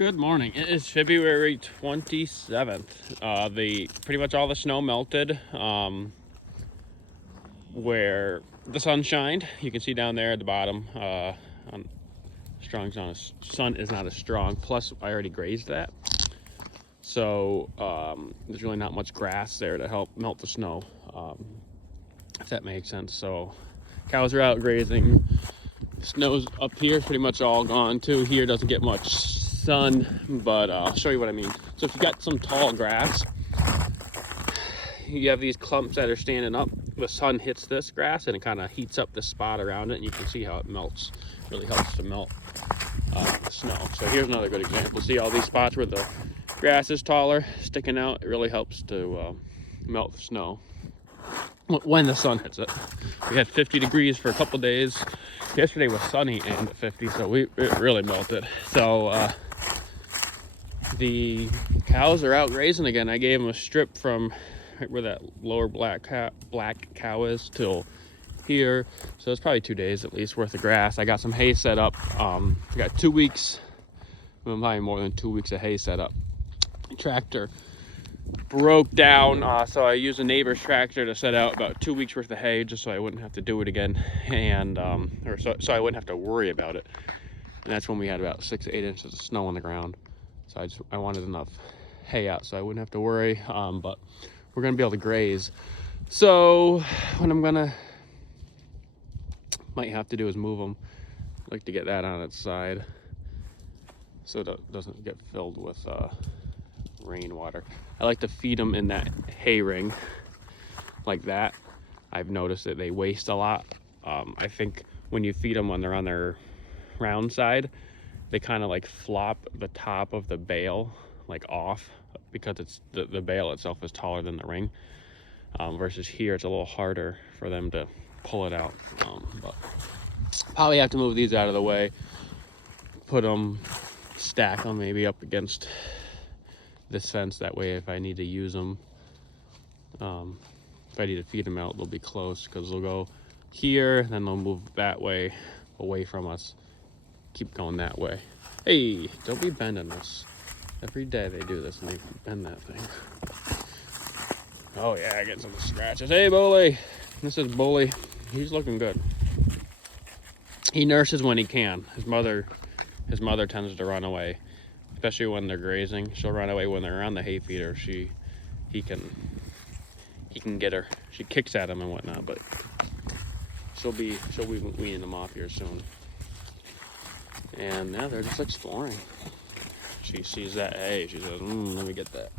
Good morning. It is February 27th. Pretty much all the snow melted where the sun shined. You can see down there at the bottom. Sun is not as strong. Plus, I already grazed that, so there's really not much grass there to help melt the snow. If that makes sense. So cows are out grazing. Snow's up here, pretty much all gone too. Here doesn't get much sun, but I'll show you what I mean. So if you got some tall grass, you have these clumps that are standing up. The sun hits this grass and it kind of heats up the spot around it, and you can see how it melts. It really helps to melt the snow. So here's another good example. See all these spots where the grass is taller, sticking out? It really helps to melt the snow when the sun hits it. We had 50 degrees for a couple days. Yesterday was sunny and at 50, so it really melted. So the cows are out grazing again. I gave them a strip from right where that lower black cow is till here, so it's probably 2 days at least worth of grass. I got some hay set up. I got 2 weeks, well, probably more than 2 weeks of hay set up. Tractor broke down, so I used a neighbor's tractor to set out about 2 weeks worth of hay, just so I wouldn't have to do it again, and so I wouldn't have to worry about it. And that's when we had about 6 to 8 inches of snow on the ground. So I wanted enough hay out so I wouldn't have to worry. But we're gonna be able to graze. So what might have to do is move them. I'd like to get that on its side so it doesn't get filled with rainwater. I like to feed them in that hay ring like that. I've noticed that they waste a lot. I think when you feed them when they're on their round side, they kind of like flop the top of the bale like off, because it's the bale itself is taller than the ring, versus here it's a little harder for them to pull it out. But probably have to move these out of the way, stack them maybe up against this fence. That way if I need to use them, if I need to feed them out, they'll be close, because they'll go here, then they'll move that way away from us, keep going that way. Hey, don't be bending this. Every day they do this and they bend that thing. Oh yeah, I get some scratches. Hey, Bully. This is Bully. He's looking good. He nurses when he can. His mother tends to run away, especially when they're grazing. She'll run away when they're on the hay feeder. He can get her. She kicks at him and whatnot, but she'll be weaning them off here soon. And now they're just exploring. She sees that hay, she says, let me get that.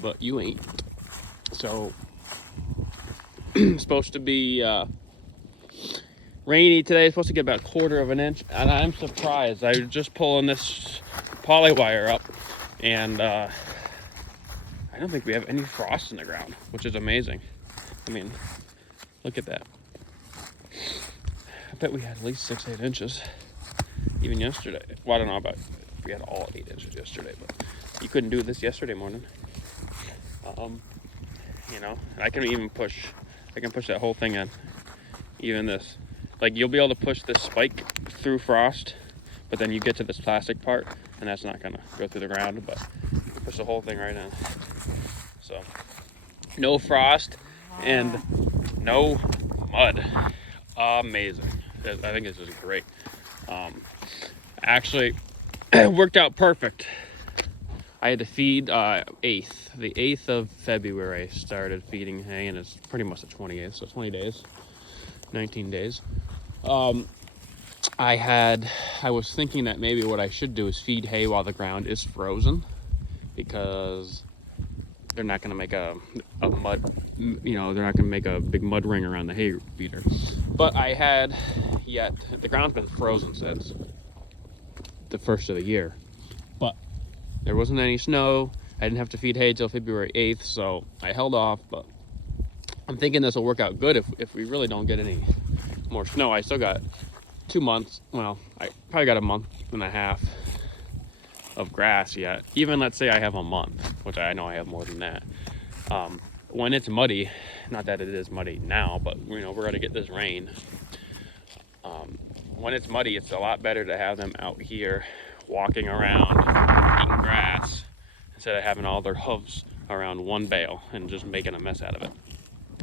But you ain't. So it's supposed to be rainy today. It's supposed to get about 1/4 of an inch, and I'm surprised. I was just pulling this poly wire up, and I don't think we have any frost in the ground, which is amazing. I mean, look at that. I bet we had at least 6-8 inches even yesterday. Well, I don't know about if we had all 8 inches yesterday, but you couldn't do this yesterday morning. You know, I can push that whole thing in, even this. Like, you'll be able to push this spike through frost, but then you get to this plastic part and that's not gonna go through the ground, but you push the whole thing right in. So no frost and no mud. Amazing. I think this is great. Actually, it worked out perfect. I had to feed the 8th of February. I started feeding hay, and it's pretty much the 28th, so 20 days, 19 days. I was thinking that maybe what I should do is feed hay while the ground is frozen, because they're not going to make a mud, they're not going to make a big mud ring around the hay feeder. But the ground's been frozen since the first of the year. But there wasn't any snow. I didn't have to feed hay till February 8th, so I held off. But I'm thinking this will work out good if we really don't get any more snow. I still got 2 months. Well, I probably got a month and a half of grass yet. Even let's say I have a month, which I know I have more than that. When it's muddy, not that it is muddy now, but we're gonna get this rain. When it's muddy, it's a lot better to have them out here walking around eating grass instead of having all their hooves around one bale and just making a mess out of it.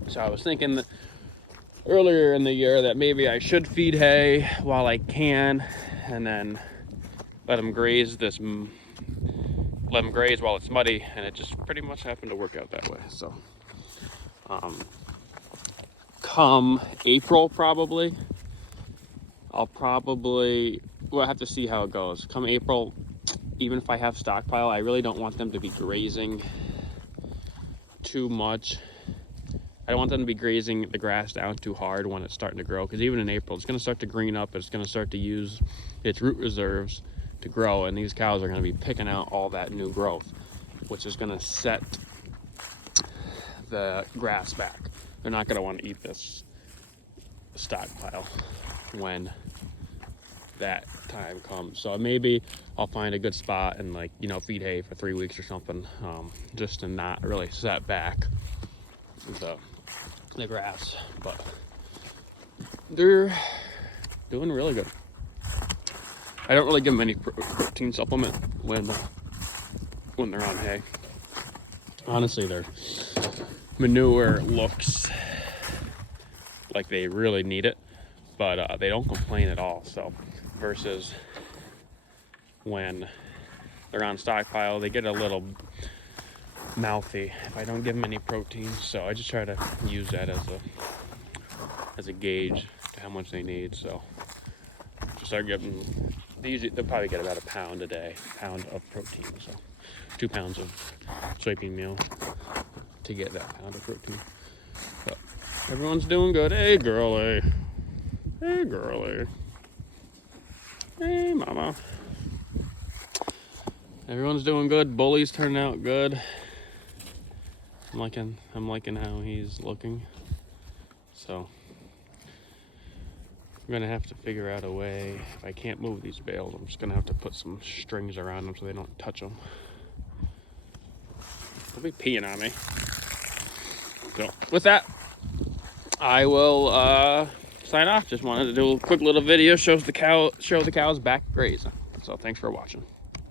So I was thinking that earlier in the year that maybe I should feed hay while I can, and then let them graze while it's muddy, and it just pretty much happened to work out that way. So come April, probably we'll have to see how it goes. Come April, even if I have stockpile, I really don't want them to be grazing too much. I don't want them to be grazing the grass down too hard when it's starting to grow, because even in April, it's going to start to green up. It's going to start to use its root reserves to grow, and these cows are going to be picking out all that new growth, which is going to set the grass back. They're not going to want to eat this stockpile when that time comes. So maybe I'll find a good spot and, like, you know, feed hay for 3 weeks or something, just to not really set back the grass. But they're doing really good. I don't really give them any protein supplement when they're on hay. Honestly, their manure looks like they really need it, but they don't complain at all. So versus when they're on stockpile, they get a little mouthy if I don't give them any protein. So I just try to use that as a gauge to how much they need. So just start giving. They'll probably get about a pound of protein. So 2 pounds of soybean meal to get that pound of protein. But everyone's doing good. Hey, girlie. Hey, girlie. Hey, mama. Everyone's doing good. Bully's turning out good. I'm liking how he's looking. So I'm gonna have to figure out a way. If I can't move these bales, I'm just gonna have to put some strings around them so they don't touch them. They'll be peeing on me. So with that, I will sign off. Just wanted to do a quick little video, show the cows back grazing. So thanks for watching.